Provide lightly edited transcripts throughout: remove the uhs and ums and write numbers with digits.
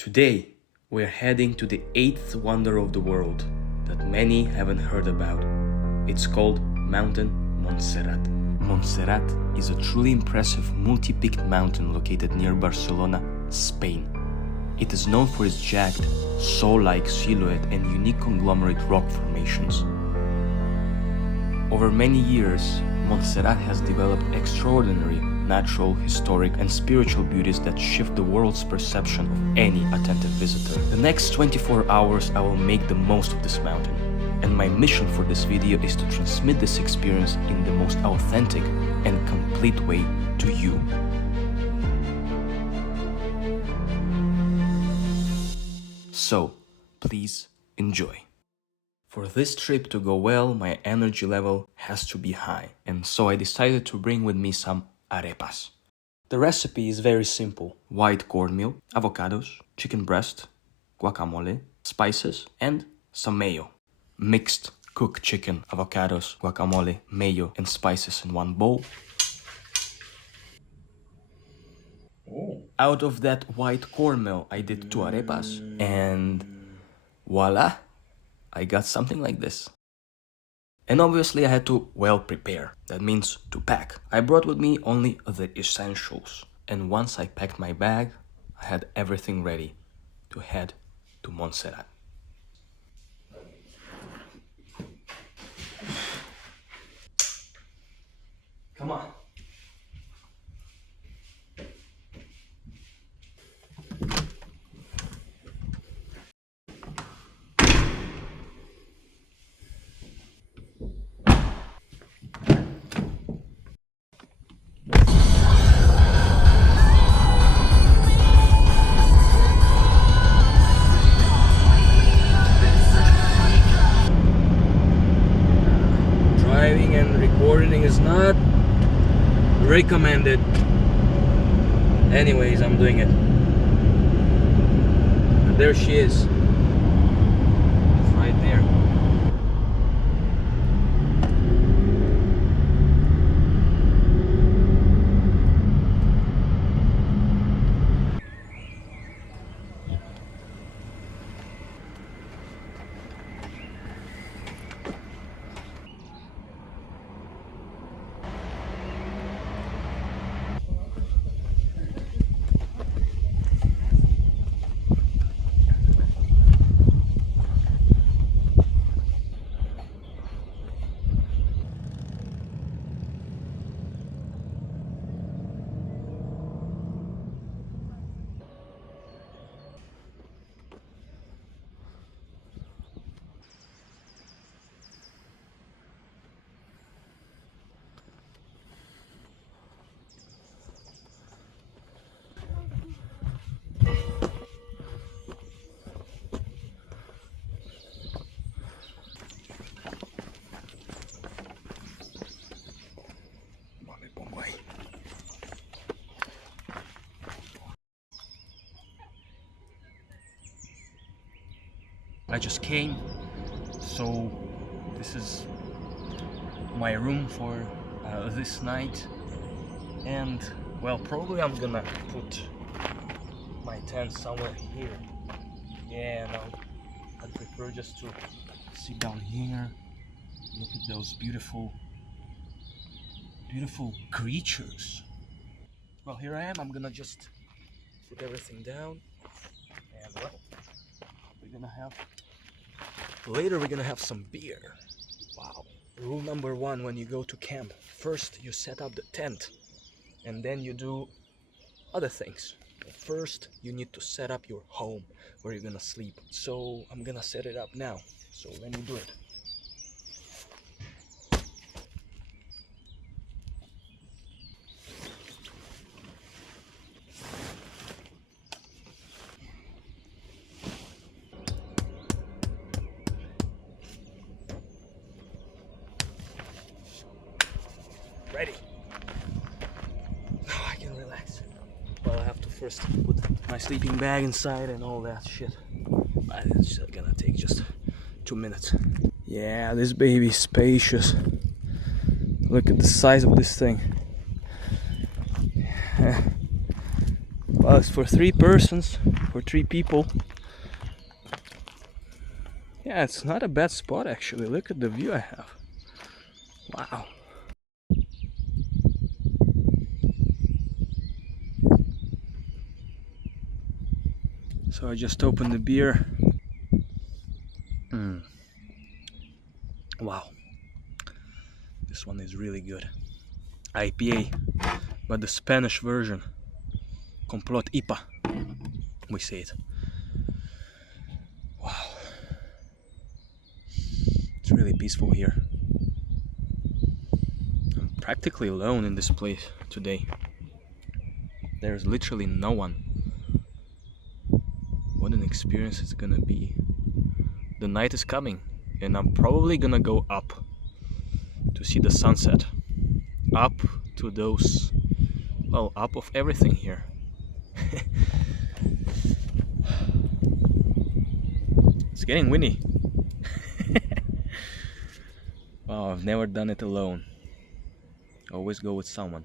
Today, we're heading to the eighth wonder of the world that many haven't heard about. It's called Mountain Montserrat. Montserrat is a truly impressive multi-peaked mountain located near Barcelona, Spain. It is known for its jagged, saw-like silhouette and unique conglomerate rock formations. Over many years, Montserrat has developed extraordinary natural, historic, and spiritual beauties that shift the world's perception of any attentive visitor. The next 24 hours I will make the most of this mountain, and my mission for this video is to transmit this experience in the most authentic and complete way to you. So, please enjoy. For this trip to go well, my energy level has to be high, and so I decided to bring with me some arepas. The recipe is very simple: white cornmeal, avocados, chicken breast, guacamole, spices, and some mayo. Mixed cooked chicken, avocados, guacamole, mayo, and spices in one bowl. Out of that white cornmeal, I did 2 arepas, and voila! I got something like this. And obviously I had to well prepare. That means to pack. I brought with me only the essentials. And once I packed my bag, I had everything ready to head to Montserrat. Come on. Driving and recording is not recommended. Anyways, I'm doing it. And there she is. It's right there. I just came, so this is my room for this night, and well, probably I'm gonna put my tent somewhere here. Yeah, no, I prefer just to sit down here, look at those beautiful creatures. Well, here I am. I'm gonna just put everything down, and well, later we're gonna have some beer. Wow. Rule number 1 when you go to camp: first you set up the tent, and then you do other things. But first you need to set up your home where you're gonna sleep. So I'm gonna set it up now, so let me do it. Ready. Now I can relax. Well, I have to first put my sleeping bag inside and all that shit. But it's gonna take just 2 minutes. Yeah, this baby's spacious. Look at the size of this thing. Well, it's for 3 persons, for 3 people. Yeah, it's not a bad spot actually. Look at the view I have. Wow. So I just opened the beer. Wow. This one is really good. IPA, but the Spanish version. Complot IPA, we say it. Wow. It's really peaceful here. I'm practically alone in this place today. There's literally no one. What an experience it's gonna be. The night is coming, and I'm probably gonna go up to see the sunset. Up to those, well, up of everything here. It's getting windy. Wow, I've never done it alone. Always go with someone.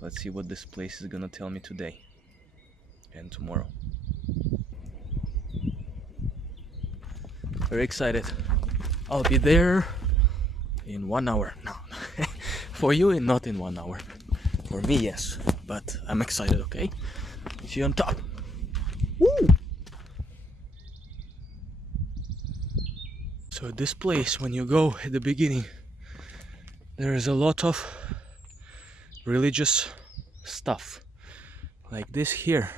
Let's see what this place is gonna tell me today and tomorrow. Very excited. I'll be there in 1 hour. No, for you, not in 1 hour. For me, yes, but I'm excited. Okay, see you on top. Woo! So this place, when you go at the beginning, there is a lot of religious stuff like this here,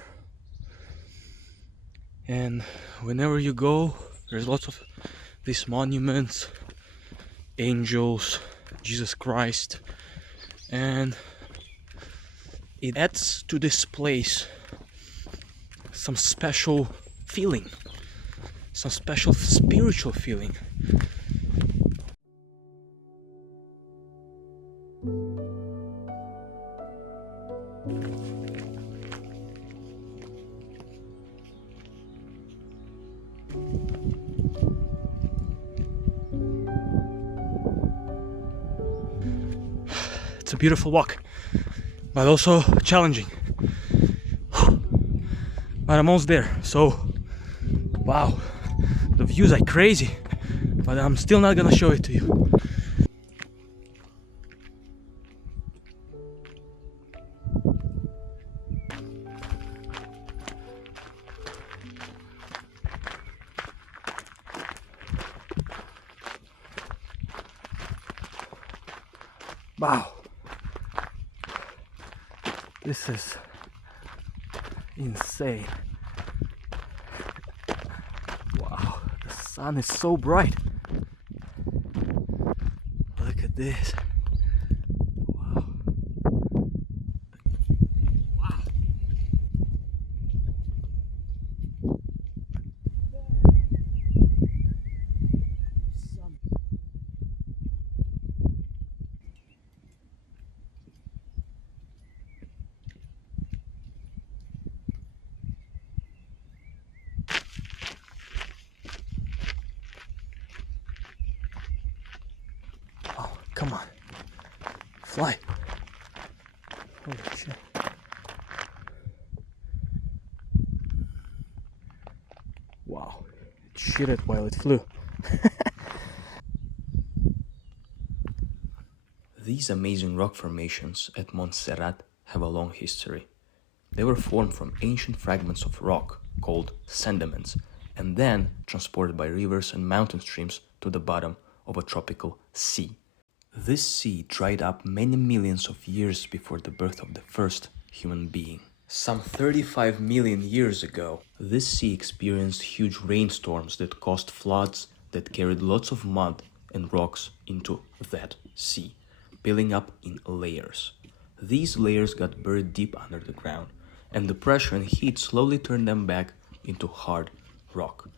and whenever you go, there's lots of these monuments, angels, Jesus Christ, and it adds to this place some special feeling, some special spiritual feeling. It's a beautiful walk, but also challenging. But I'm almost there, so wow, the views are crazy, but I'm still not gonna show it to you. Wow, this is insane. Wow, the sun is so bright. Look at this. Wow. Wow. Sun. Oh, come on. Fly. Holy shit. Wow. It shitted while it flew. These amazing rock formations at Montserrat have a long history. They were formed from ancient fragments of rock called sediments and then transported by rivers and mountain streams to the bottom of a tropical sea. This sea dried up many millions of years before the birth of the first human being. Some 35 million years ago, this sea experienced huge rainstorms that caused floods that carried lots of mud and rocks into that sea, building up in layers. These layers got buried deep under the ground, and the pressure and heat slowly turned them back into hard rock.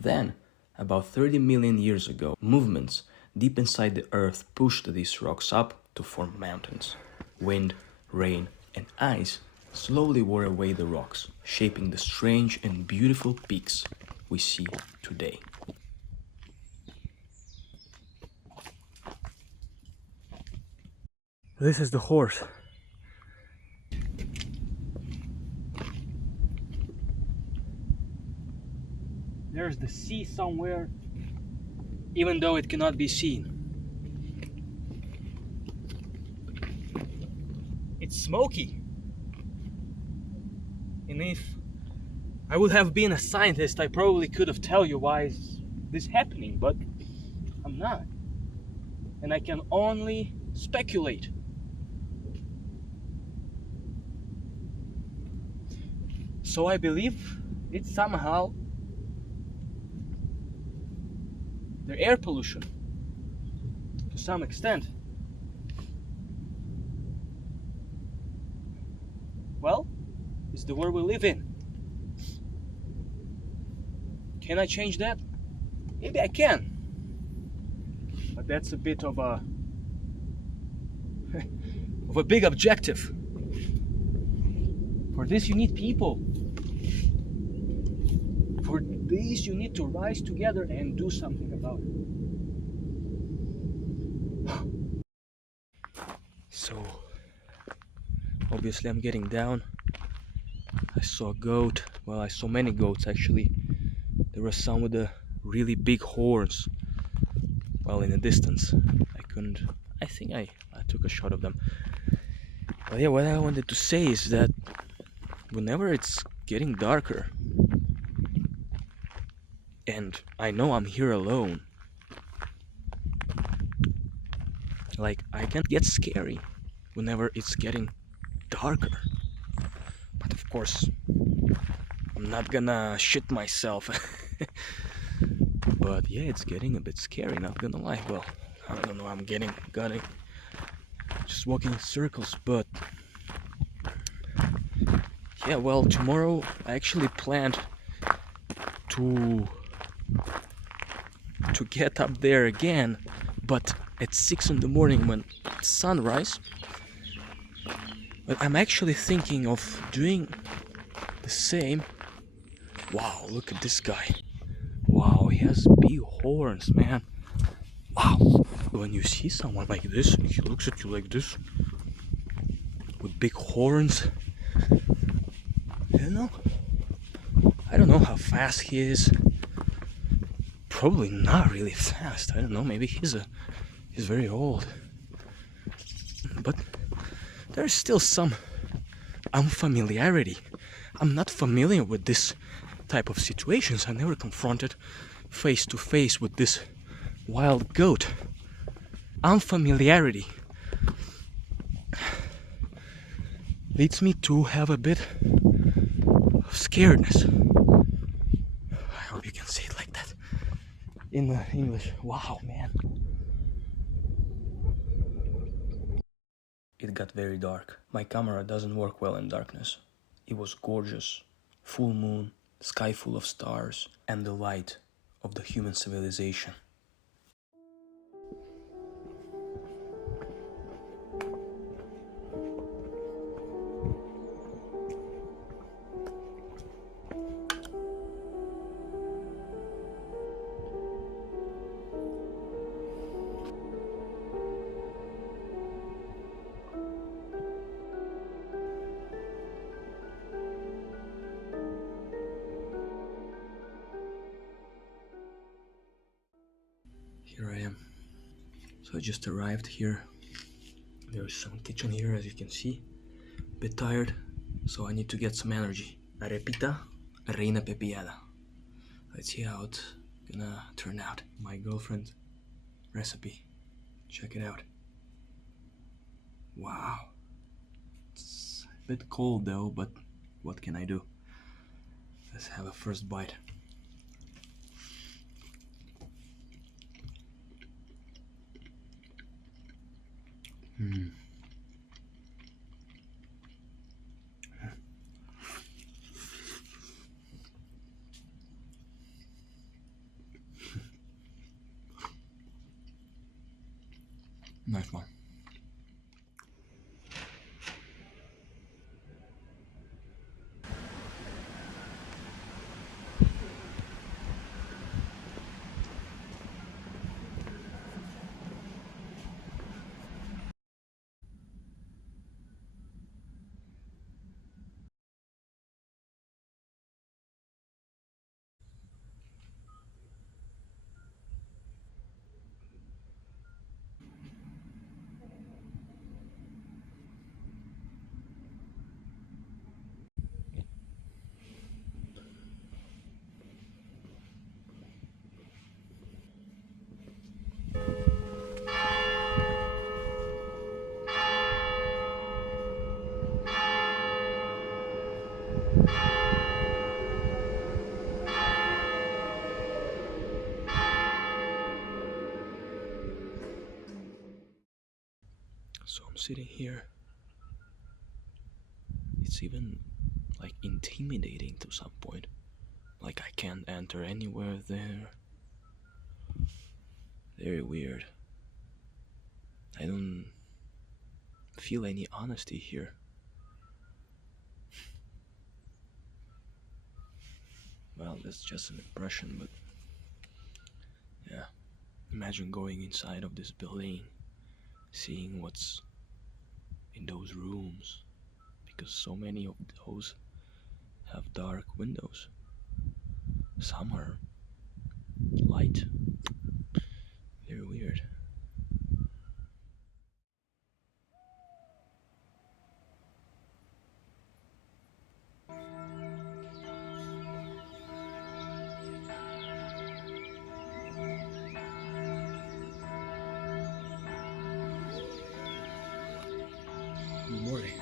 Then, about 30 million years ago, movements deep inside the earth pushed these rocks up to form mountains. Wind, rain, and ice slowly wore away the rocks, shaping the strange and beautiful peaks we see today. This is the horse. there's the sea somewhere, even though it cannot be seen. It's smoky. And if I would have been a scientist, I probably could have tell you why is this happening, but I'm not. And I can only speculate. So I believe it's somehow the air pollution to some extent. Well, it's the world we live in. Can I change that? Maybe I can. But that's a bit of a big objective. For this you need people. For this you need to rise together and do something about it. So obviously I'm getting down. I saw a goat. Well, I saw many goats actually. There were some with the really big horns. Well, in the distance. I think I took a shot of them. But yeah, what I wanted to say is that whenever it's getting darker, and I know I'm here alone, like I can get scary whenever it's getting darker. But of course, I'm not gonna shit myself. But yeah, it's getting a bit scary, not gonna lie. Well, I don't know, I'm getting just walking in circles, but yeah, well, tomorrow I actually planned to get up there again, but at 6 in the morning when sunrise. But I'm actually thinking of doing the same. Wow, look at this guy. Wow, he has big horns, man. Wow. When you see someone like this, he looks at you like this, with big horns, you know, I don't know how fast he is. Probably not really fast. I don't know, maybe he's very old. But there's still some unfamiliarity. I'm not familiar with this type of situations. I never confronted face to face with this wild goat. Unfamiliarity leads me to have a bit of scaredness. I hope you can say it like that in English. Wow, man. It got very dark. My camera doesn't work well in darkness. It was gorgeous. Full moon, sky full of stars, and the light of the human civilization. Here I am. So I just arrived here. There's some kitchen here, as you can see. Bit tired, so I need to get some energy. Arepita reina pepiada. Let's see how it's gonna turn out. My girlfriend recipe. Check it out. Wow. It's a bit cold though, but what can I do? Let's have a first bite. Nice one. sitting here. It's even like intimidating to some point. Like I can't enter anywhere there. Very weird. I don't feel any honesty here. Well, that's just an impression, but yeah. Imagine going inside of this building, seeing what's in those rooms, because so many of those have dark windows. Some are light. Very weird. Good morning.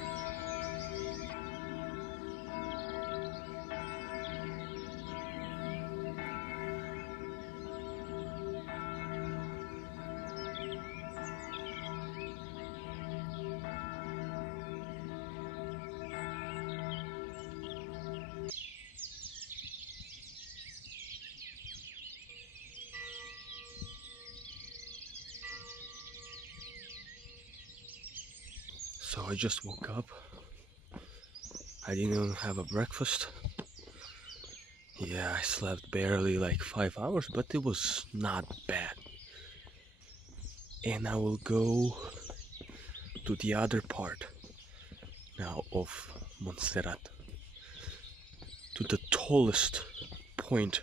So I just woke up. I didn't even have a breakfast. Yeah, I slept barely like 5 hours, but it was not bad. And I will go to the other part now of Montserrat, to the tallest point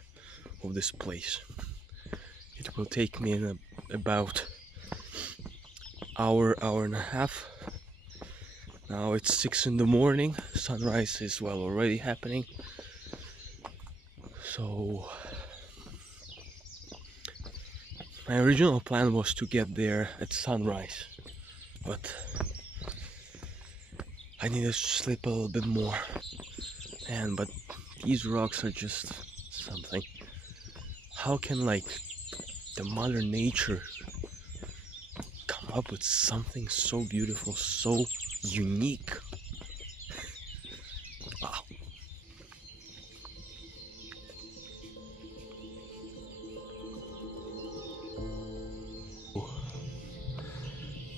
of this place. It will take me in about hour and a half. Now it's 6 in the morning. Sunrise is well already happening. So my original plan was to get there at sunrise, but I needed to sleep a little bit more. But these rocks are just something. How can like the mother nature come up with something so beautiful, so unique? Wow.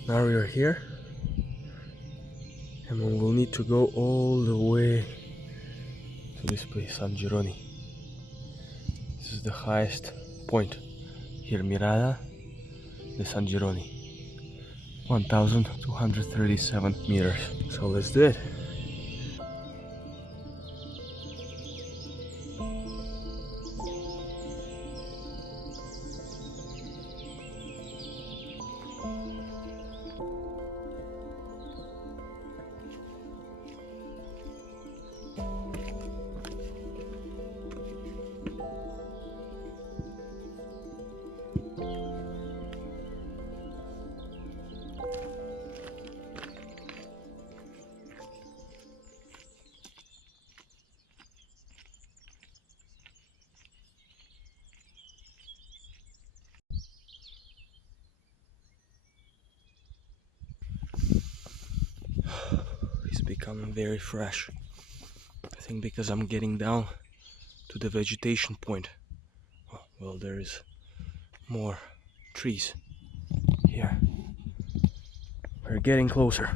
Now we are here, and we will need to go all the way to this place, San Gironi. This is the highest point here, Mirada de San Gironi, 1,237 meters. So let's do it. It's becoming very fresh. I think because I'm getting down to the vegetation point. Well, there is more trees here. We're getting closer.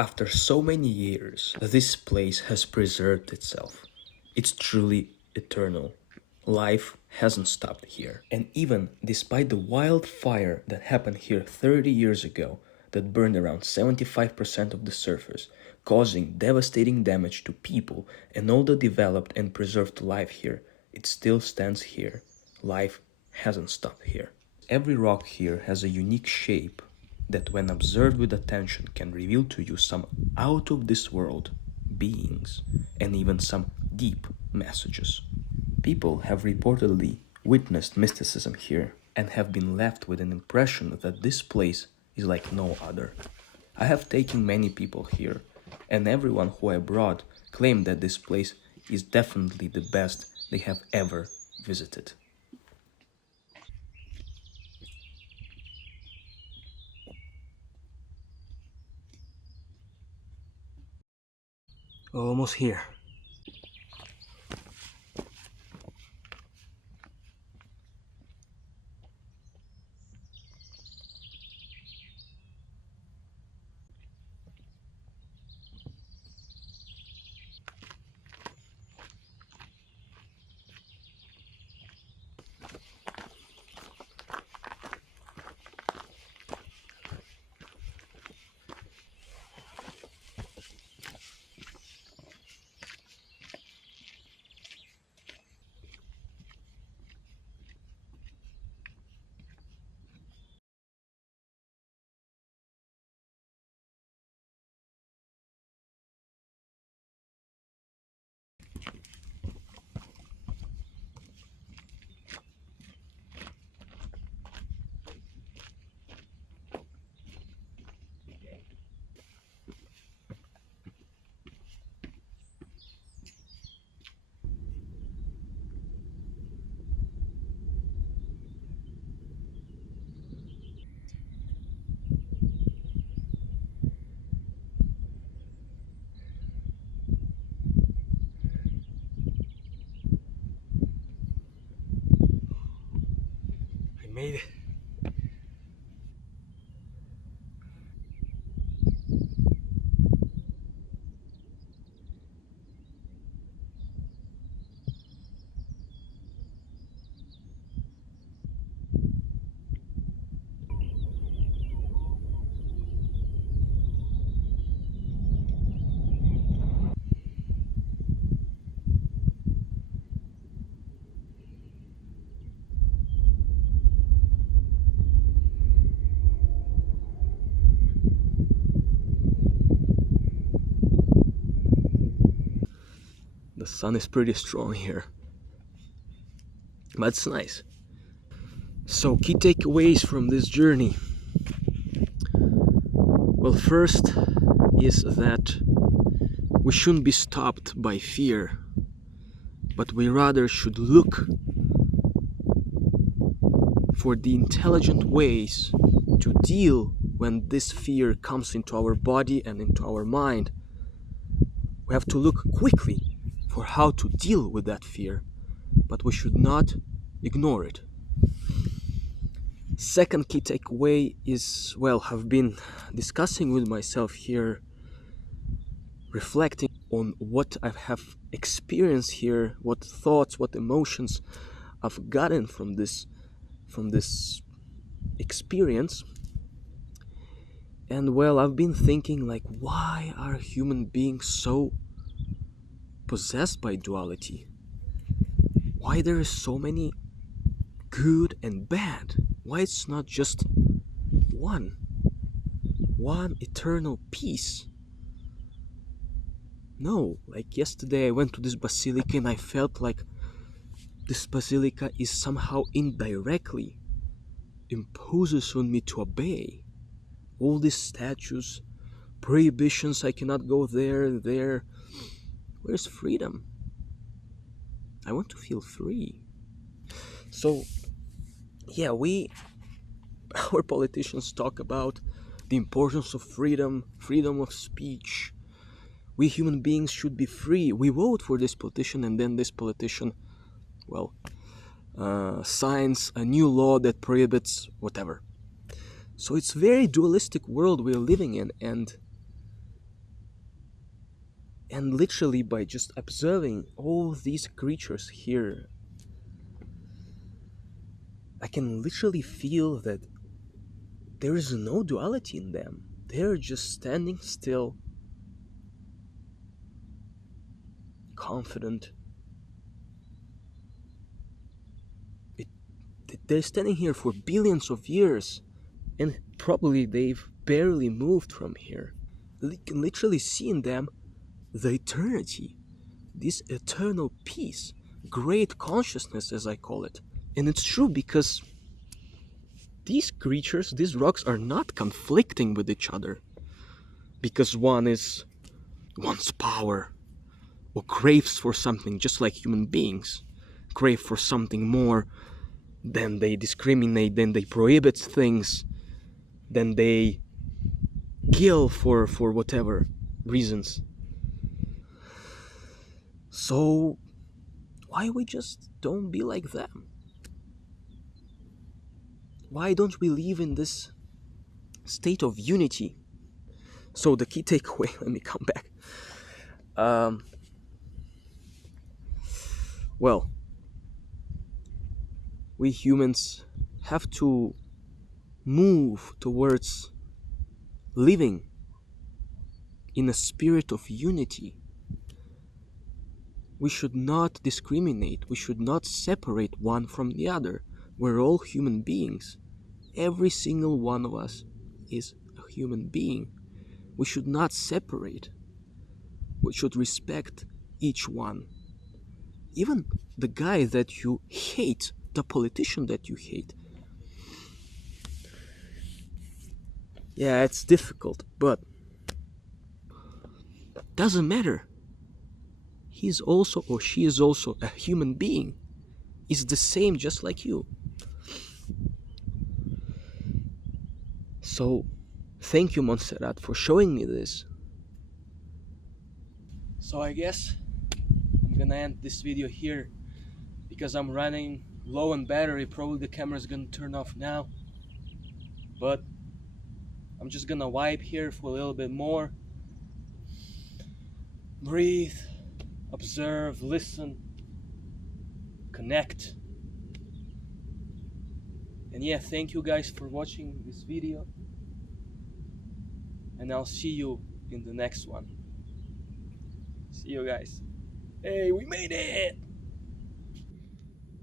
After so many years, this place has preserved itself. It's truly eternal. Life hasn't stopped here. And even despite the wildfire that happened here 30 years ago, that burned around 75% of the surface, causing devastating damage to people and all the developed and preserved life here, It still stands here. Life hasn't stopped here. Every rock here has a unique shape that, when observed with attention, can reveal to you some out of this world beings and even some deep messages. People have reportedly witnessed mysticism here and have been left with an impression that this place is like no other. I have taken many people here, and everyone who I brought claimed that this place is definitely the best they have ever visited. Almost here. I made it. The sun is pretty strong here, but it's nice. So, key takeaways from this journey. Well, first is that we shouldn't be stopped by fear, but we rather should look for the intelligent ways to deal when this fear comes into our body and into our mind. We have to look quickly for how to deal with that fear, but we should not ignore it. Second key takeaway is, well, I've been discussing with myself here, reflecting on what I have experienced here, what thoughts, what emotions I've gotten from this experience. And well, I've been thinking, like, why are human beings so possessed by duality? Why there is so many good and bad? Why it's not just one eternal peace? No, like yesterday I went to this basilica and I felt like this basilica is somehow indirectly imposes on me to obey. All these statues, prohibitions, I cannot go there. Where's freedom? I want to feel free. So, yeah, our politicians talk about the importance of freedom of speech. We human beings should be free. We vote for this politician, and then this politician, well, signs a new law that prohibits whatever. So it's a very dualistic world we're living in, and literally by just observing all these creatures here, I can literally feel that there is no duality in them. They're just standing still, confident, They're standing here for billions of years, and probably they've barely moved from here. You can literally see in them the eternity, this eternal peace, great consciousness, as I call it. And it's true because these creatures, these rocks, are not conflicting with each other because wants power or craves for something, just like human beings crave for something more. Then they discriminate, then they prohibit things, then they kill for whatever reasons. So why we just don't be like them? Why don't we live in this state of unity? So the key takeaway, let me come back. Well, we humans have to move towards living in a spirit of unity. We should not discriminate. We should not separate one from the other. We're all human beings. Every single one of us is a human being. We should not separate. We should respect each one. Even the guy that you hate, the politician that you hate. Yeah, it's difficult, but doesn't matter. He's also, or she is also, a human being. Is the same just like you. So, thank you, Montserrat, for showing me this. So I guess I'm gonna end this video here because I'm running low on battery. Probably the camera's gonna turn off now. But I'm just gonna wipe here for a little bit more. Breathe, observe, listen, connect. And yeah, thank you guys for watching this video. And I'll see you in the next one. See you guys. Hey, we made it!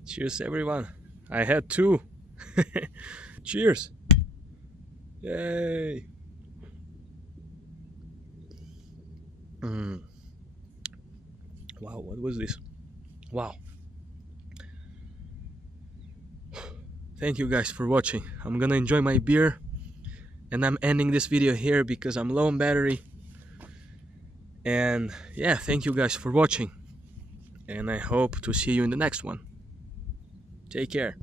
Cheers, everyone. I had two. Cheers. Yay. Wow, what was this? Wow. Thank you guys for watching. I'm gonna enjoy my beer. And I'm ending this video here because I'm low on battery. And yeah, thank you guys for watching. And I hope to see you in the next one. Take care.